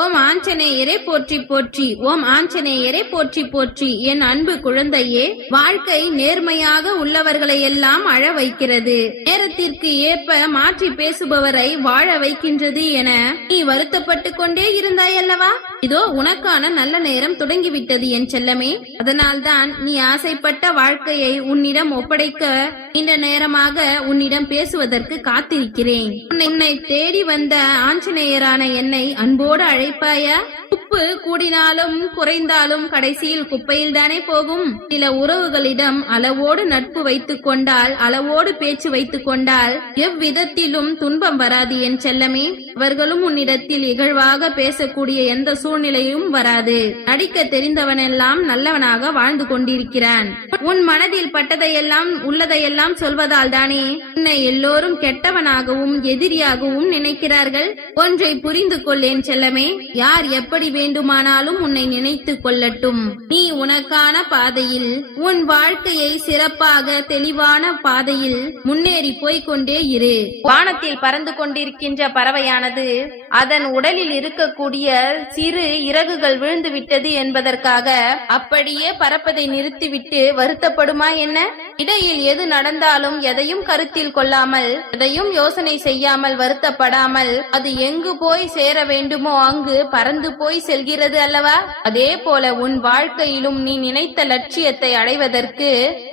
ஓம் ஆஞ்சநேயரே போற்றி போற்றி, ஓம் ஆஞ்சநேயரே போற்றி போற்றி. என் அன்பு குழந்தையே, வாழ்க்கை நேர்மையாக உள்ளவர்களை எல்லாம் அழ வைக்கிறது. நேரத்திற்கு ஏற்ப மாற்றி பேசுபவரை வாழ வைக்கின்றது என நீ வருத்தப்பட்டு கொண்டே இருந்தாய் அல்லவா? இதோ உனக்கான நல்ல நேரம் தொடங்கிவிட்டது என் செல்லமே. அதனால்தான் நீ ஆசைப்பட்ட வாழ்க்கையை உன்னிடம் ஒப்படைக்க நீண்ட நேரமாக உன்னிடம் பேசுவதற்கு காத்திருக்கிறேன். உன்னை தேடி வந்த ஆஞ்சநேயரான என்னை அன்போடு அழைப்பாயா? உப்பு கூடினாலும் குறைந்தாலும் கடைசியில் குப்பையில் தானே போகும். சில உறவுகளிடம் அளவோடு நட்பு வைத்துக் கொண்டால், அளவோடு பேச்சு வைத்துக் கொண்டால் எவ்விதத்திலும் துன்பம் வராது என் செல்லமே. அவர்களும் உன்னிடத்தில் இகழ்வாக பேசக்கூடிய எந்த சூழ்நிலையும் வராது. நடிக்க தெரிந்தவனெல்லாம் நல்லவனாக வாழ்ந்து கொண்டிருக்கிறான். உன் மனதில் பட்டதையெல்லாம் உள்ளதையெல்லாம் சொல்வதால் தானே உன்னை எல்லோரும் கெட்டவனாகவும் எதிரியாகவும் நினைக்கிறார்கள். ஒன்றை புரிந்து கொள்ளேன் செல்லமே, யார் எப்படி வேண்டுமானாலும் உன்னை நினைத்துக் கொள்ளட்டும். நீ உனக்கான பாதையில், உன் வாழ்க்கையை சிறப்பாக தெளிவான பாதையில் முன்னேறி போய்கொண்டே இரு. வானத்தில் பறந்து கொண்டிருக்கின்ற பறவையானது அதன் உடலில் இருக்கக்கூடிய சிறு இறகுகள் விழுந்து விட்டது என்பதற்காக அப்படியே பறப்பதை நிறுத்திவிட்டு வருத்தப்படுமா என்ன? இடையில் எது நடந்தாலும் எதையும் கருத்தில் கொள்ளாமல், எதையும் யோசனை செய்யாமல், வருத்தப்படாமல் அது எங்கு போய் சேர வேண்டுமோ அங்கு பறந்து போய் செல்கிறது அல்லவா? அதே போல உன் வாழ்க்கையிலும் நீ நினைத்த லட்சியத்தை அடைவதற்கு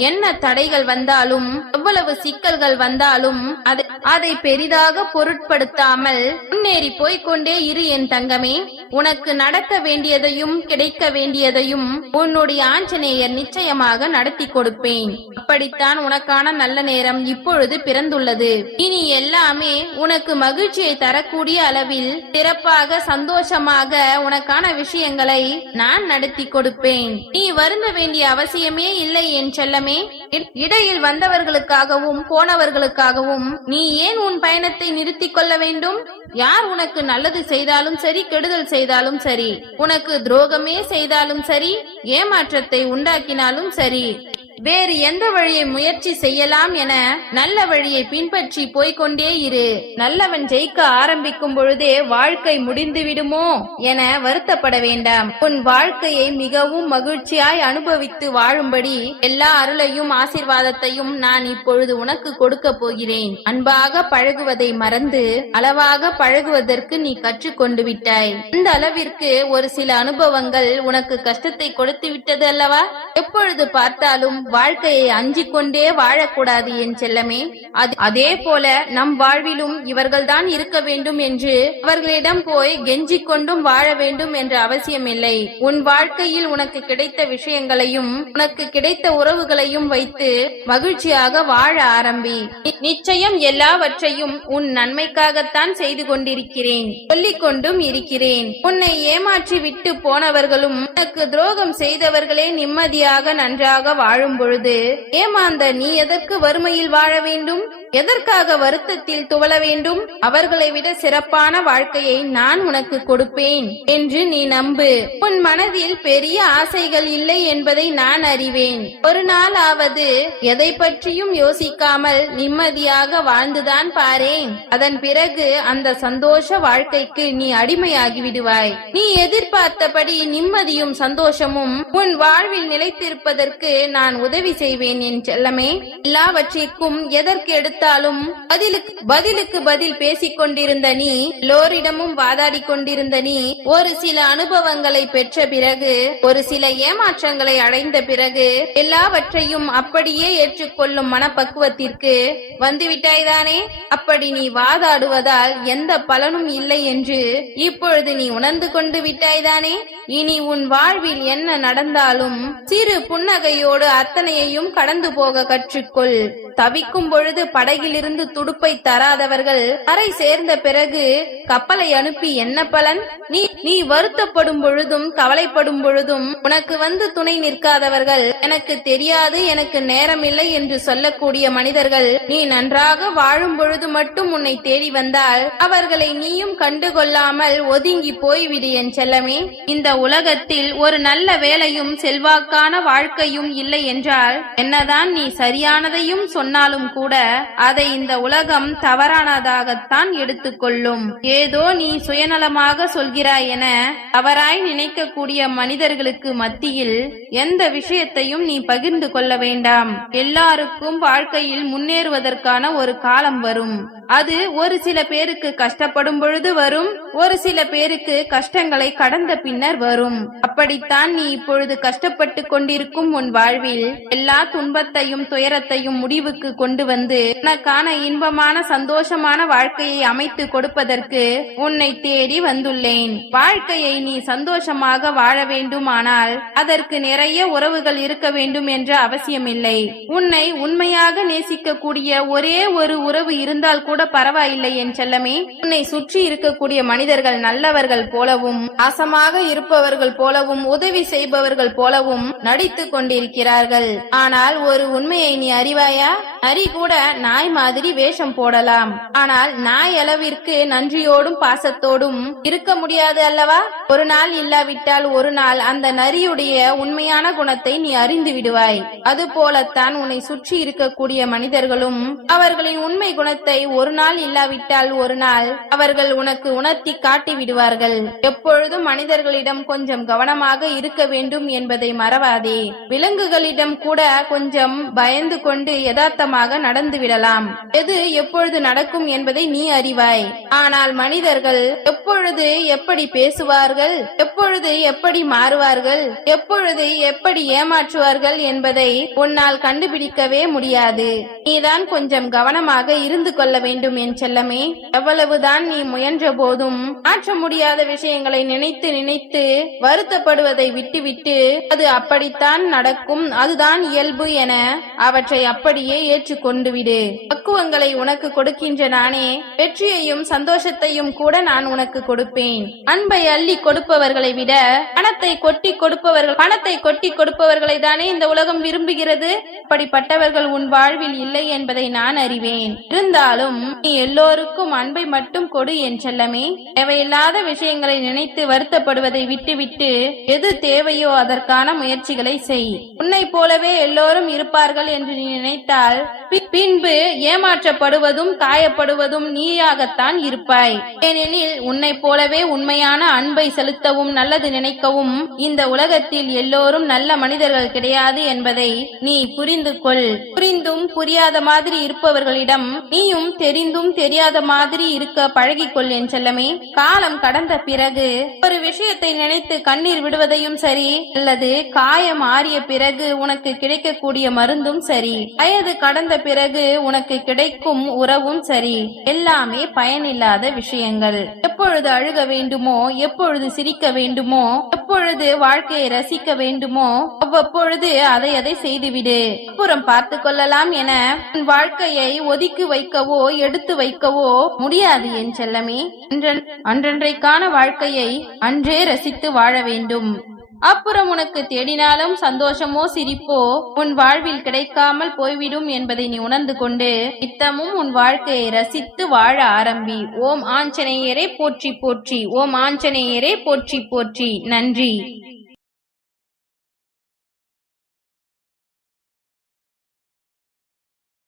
என்ன தடைகள் வந்தாலும், எவ்வளவு சிக்கல்கள் வந்தாலும் அதை பெரிதாக பொருட்படுத்தாமல் முன்னேறி போய்கொண்டே இரு என் தங்கமே. உனக்கு நடக்க வேண்டியதையும் கிடைக்க வேண்டியதையும் உன்னுடைய ஆஞ்சநேயர் நிச்சயமாக நடத்தி கொடுப்பேன். அப்படித்தான் உனக்கான நல்ல நேரம் இப்பொழுது பிறந்துள்ளது. இனி எல்லாமே உனக்கு மகிழ்ச்சியை தரக்கூடிய அளவில் சிறப்பாக சந்தோஷமாக உனக்கான விஷயங்களை நான் நடத்தி கொடுப்பேன். நீ வருந்த வேண்டிய அவசியமே இல்லை என் செல்லமே. இடையில் வந்தவர்களுக்காகவும் போனவர்களுக்காகவும் நீ ஏன் உன் பயணத்தை நிறுத்திக் கொள்ள வேண்டும்? யார் உனக்கு நல்லது செய்தாலும் சரி, கெடுதல் செய்தாலும் சரி, உனக்கு துரோகமே செய்தாலும் சரி, ஏமாற்றத்தை உண்டாக்கினாலும் சரி, வேறு எந்த வழியை முயற்சி செய்யலாம் என நல்ல வழியை பின்பற்றி போய்கொண்டே இரு. நல்லவன் ஜெயிக்க ஆரம்பிக்கும் பொழுதே வாழ்க்கை முடிந்து விடுமோ என வருத்தப்பட வேண்டாம். உன் வாழ்க்கையை மிகவும் மகிழ்ச்சியாய் அனுபவித்து வாழும்படி எல்லா அருளையும் ஆசீர்வாதத்தையும் நான் இப்பொழுது உனக்கு கொடுக்க போகிறேன். அன்பாக பழகுவதை மறந்து அளவாக பழகுவதற்கு நீ கற்றுக்கொண்டு விட்டாய். இந்த அளவிற்கு ஒரு சில அனுபவங்கள் உனக்கு கஷ்டத்தை கொடுத்து விட்டது அல்லவா? எப்பொழுது பார்த்தாலும் வாழ்க்கையை அஞ்சிக் கொண்டே வாழக்கூடாது என் செல்லமே. அதே போல நம் வாழ்விலும் இவர்கள்தான் இருக்க வேண்டும் என்று அவர்களிடம் போய் கெஞ்சிக் கொண்டும் வாழ வேண்டும் என்ற அவசியம் இல்லை. உன் வாழ்க்கையில் உனக்கு கிடைத்த விஷயங்களையும் உனக்கு கிடைத்த உறவுகளையும் வைத்து மகிழ்ச்சியாக வாழ ஆரம்பி. நிச்சயம் எல்லாவற்றையும் உன் நன்மைக்காகத்தான் செய்து கொண்டிருக்கிறேன், சொல்லிக் கொண்டும் இருக்கிறேன். உன்னை ஏமாற்றி விட்டு போனவர்களும் உனக்கு துரோகம் செய்தவர்களே நிம்மதியாக நன்றாக வாழும் பொழுது ஏமாந்த நீ எதற்கு வறுமையில் வாழ வேண்டும்? எதற்காக வருத்தத்தில் துவள வேண்டும்? அவர்களை விட சிறப்பான வாழ்க்கையை நான் உனக்கு கொடுப்பேன் என்று நீ நம்பு. உன் மனதில் பெரிய ஆசைகள் இல்லை என்பதை நான் அறிவேன். ஒரு நாளாவது எதை பற்றியும் யோசிக்காமல் நிம்மதியாக வாழ்ந்துதான் பாரேன். அதன் பிறகு அந்த சந்தோஷ வாழ்க்கைக்கு நீ அடிமையாகி விடுவாய். நீ எதிர்பார்த்தபடி நிம்மதியும் சந்தோஷமும் உன் வாழ்வில் நிலைத்திருப்பதற்கு நான் உதவி செய்வேன் என் செல்லமே. எல்லாவற்றிற்கும் எதற்கு எடுத்தாலும் பதிலுக்கு பதில் பேசிக் கொண்டிருந்த நீ, எல்லோரிடமும் வாதாடி கொண்டிருந்த நீ, ஒரு சில அனுபவங்களை பெற்ற பிறகு, ஒரு சில ஏமாற்றங்களை அடைந்த பிறகு எல்லாவற்றையும் அப்படியே ஏற்றுக்கொள்ளும் மனப்பக்குவத்திற்கு வந்துவிட்டாய்தானே? அப்படி நீ வாதாடுவதால் எந்த பலனும் இல்லை என்று இப்பொழுது நீ உணர்ந்து கொண்டு விட்டாய்தானே? இனி உன் வாழ்வில் என்ன நடந்தாலும் சிறு புன்னகையோடு அத்தனையையும் கடந்து போக கற்றுக்கொள். தவிக்கும் பொழுது படகிலிருந்து துடுப்பை தராதவர்கள் கரை சேர்ந்த பிறகு கப்பலை அனுப்பி என்ன பலன்? நீ வருத்தப்படும் பொழுதும் கவலைப்படும் பொழுதும் உனக்கு வந்து துணை நிற்காதவர்கள், எனக்கு தெரியாது, எனக்கு நேரமில்லை என்று சொல்லக்கூடிய மனிதர்கள், நீ நன்றாக வாழும் பொழுது மட்டும் உன்னை தேடி வந்தால் அவர்களை நீயும் கண்டுகொள்ளாமல் ஒதுங்கி போய்விடு என் செல்லமே. இந்த உலகத்தில் ஒரு நல்ல வேலையும் செல்வாக்கான வாழ்க்கையும் இல்லை என் ஏனென்றால் என்னதான் நீ சரியானதையும் சொன்னாலும் கூட அதை இந்த உலகம் தவறானதாகத்தான் எடுத்துக்கொள்ளும். ஏதோ நீ சுயநலமாக சொல்கிறாய் என தவறாய் நினைக்கக்கூடிய மனிதர்களுக்கு மத்தியில் எந்த விஷயத்தையும் நீ பகிர்ந்து கொள்ள வேண்டாம். எல்லாருக்கும் வாழ்க்கையில் முன்னேறுவதற்கான ஒரு காலம் வரும். அது ஒரு சில பேருக்கு கஷ்டப்படும் பொழுது வரும், ஒரு சில பேருக்கு கஷ்டங்களை கடந்த பின்னர் வரும். அப்படித்தான் நீ இப்பொழுது கஷ்டப்பட்டு கொண்டிருக்கும் உன் வாழ்வில் எல்லா துன்பத்தையும் துயரத்தையும் முடிவுக்கு கொண்டு வந்து உனக்கான இன்பமான சந்தோஷமான வாழ்க்கையை அமைத்து கொடுப்பதற்கு உன்னை தேடி வந்துள்ளேன். வாழ்க்கையை நீ சந்தோஷமாக வாழ வேண்டுமானால் அதற்கு நிறைய உறவுகள் இருக்க வேண்டும் என்ற அவசியமில்லை. உன்னை உண்மையாக நேசிக்கக்கூடிய ஒரே ஒரு உறவு இருந்தால் கூட பரவாயில்லை என் செல்லமே. உன்னை சுற்றி இருக்கக்கூடிய மனிதர்கள் நல்லவர்கள் போலவும் ஆசமாக இருப்பவர்கள் போலவும் உதவி செய்பவர்கள் போலவும் நடித்து கொண்டிருக்கிறார்கள். ஆனால் ஒரு உண்மையை நீ அறிவாயா? நரி கூட நாய் மாதிரி வேஷம் போடலாம், ஆனால் நாய் அளவிற்கு நன்றியோடும் பாசத்தோடும் இருக்க முடியாது அல்லவா? ஒரு நாள் இல்லாவிட்டால் ஒரு நாள் அந்த நரியுடைய உண்மையான குணத்தை நீ அறிந்து விடுவாய். அது போலத்தான் உன்னை சுற்றி இருக்கக்கூடிய மனிதர்களும் அவர்களின் உண்மை குணத்தை ஒரு நாள் இல்லாவிட்டால் ஒரு நாள் அவர்கள் உனக்கு உணர்த்தி காட்டி விடுவார்கள். எப்பொழுதும் மனிதர்களிடம் கொஞ்சம் கவனமாக இருக்க வேண்டும் என்பதை மறவாதே. விலங்குகளிடம் கூட கொஞ்சம் பயந்து கொண்டு யதார்த்தமாக நடந்து விடலாம். எது எப்பொழுது நடக்கும் என்பதை நீ அறிவாய். ஆனால் மனிதர்கள் எப்பொழுது எப்படி பேசுவார்கள், எப்பொழுது எப்படி மாறுவார்கள், எப்பொழுது எப்படி ஏமாற்றுவார்கள் என்பதை உன்னால் கண்டுபிடிக்கவே முடியாது. நீதான் கொஞ்சம் கவனமாக இருந்து கொள்ள வேண்டும் என் செல்லமே. எவ்வளவுதான் நீ முயன்ற போதும் மாற்ற முடியாத விஷயங்களை நினைத்து நினைத்து வருத்தப்படுவதை விட்டுவிட்டு அது அப்படித்தான் நடக்கும், அதுதான் இயல்பு என அவற்றை அப்படியே ஏற்றுக்கொண்டு விடு. பக்குவங்களை உனக்கு கொடுக்கின்ற நானே வெற்றியையும் சந்தோஷத்தையும் கூட நான் உனக்கு கொடுப்பேன். அன்பை அள்ளி கொடுப்பவர்களை விட பணத்தை கொட்டி கொடுப்பவர்களை தானே இந்த உலகம் விரும்புகிறது. அப்படிப்பட்டவர்கள் உன் வாழ்வில் இல்லை என்பதை நான் அறிவேன். இருந்தாலும் நீ எல்லோருக்கும் அன்பை மட்டும் கொடு என் செல்லமே. தேவையில்லாத விஷயங்களை நினைத்து வருத்தப்படுவதை விட்டுவிட்டு எது தேவையோ அதற்கான முயற்சிகளை செய். உன்னை போலவே எல்லோரும் இருப்பார்கள் என்று நீ நினைத்தால் பின்பு ஏமாற்றப்படுவதும் காயப்படுவதும் நீயாகத்தான் இருப்பாய். ஏனெனில் உன்னை போலவே உண்மையான அன்பை செலுத்தவும் நல்லது நினைக்கவும் இந்த உலகத்தில் எல்லோரும் நல்ல மனிதர்கள் கிடையாது என்பதை நீ புரிந்து கொள். புரிந்தும் புரியாத மாதிரி இருப்பவர்களிடம் நீயும் தெரிந்தும் தெரியாத மாதிரி இருக்க பழகிக்கொள் என் செல்லமே. காலம் கடந்த பிறகு ஒரு விஷயத்தை நினைத்து கண்ணீர் விடுவதையும் சரி, அல்லது காயம் ஆறிய பிறகு உனக்கு கிடைக்கக்கூடிய மருந்தும் சரி, வயது கடந்த பிறகு உனக்கு கிடைக்கும் உறவும் சரி, எல்லாமே பயனில்லாத விஷயங்கள். எப்பொழுது அழுக வேண்டுமோ, எப்பொழுது சிரிக்க வேண்டுமோ, எப்பொழுது வாழ்க்கையை ரசிக்க வேண்டுமோ அவ்வப்பொழுது அதை செய்துவிடு. அப்புறம் பார்த்து கொள்ளலாம் என உன் வாழ்க்கையை ஒதுக்கி வைக்கவோ எடுத்து வைக்கவோ முடியாது என் செல்லமே. அன்றன்றைக்கான வாழ்க்கையை அன்றே ரசித்து வாழ வேண்டும். அப்புறம் உனக்கு தேடினாலும் சந்தோஷமோ சிரிப்போ உன் வாழ்வில் கிடைக்காமல் போய்விடும் என்பதை நீ உணர்ந்து கொண்டு நித்தமும் உன் வாழ்க்கையை ரசித்து வாழ ஆரம்பி. ஓம் ஆஞ்சநேயரே போற்றி போற்றி. ஓம் ஆஞ்சநேயரே போற்றி போற்றி. நன்றி.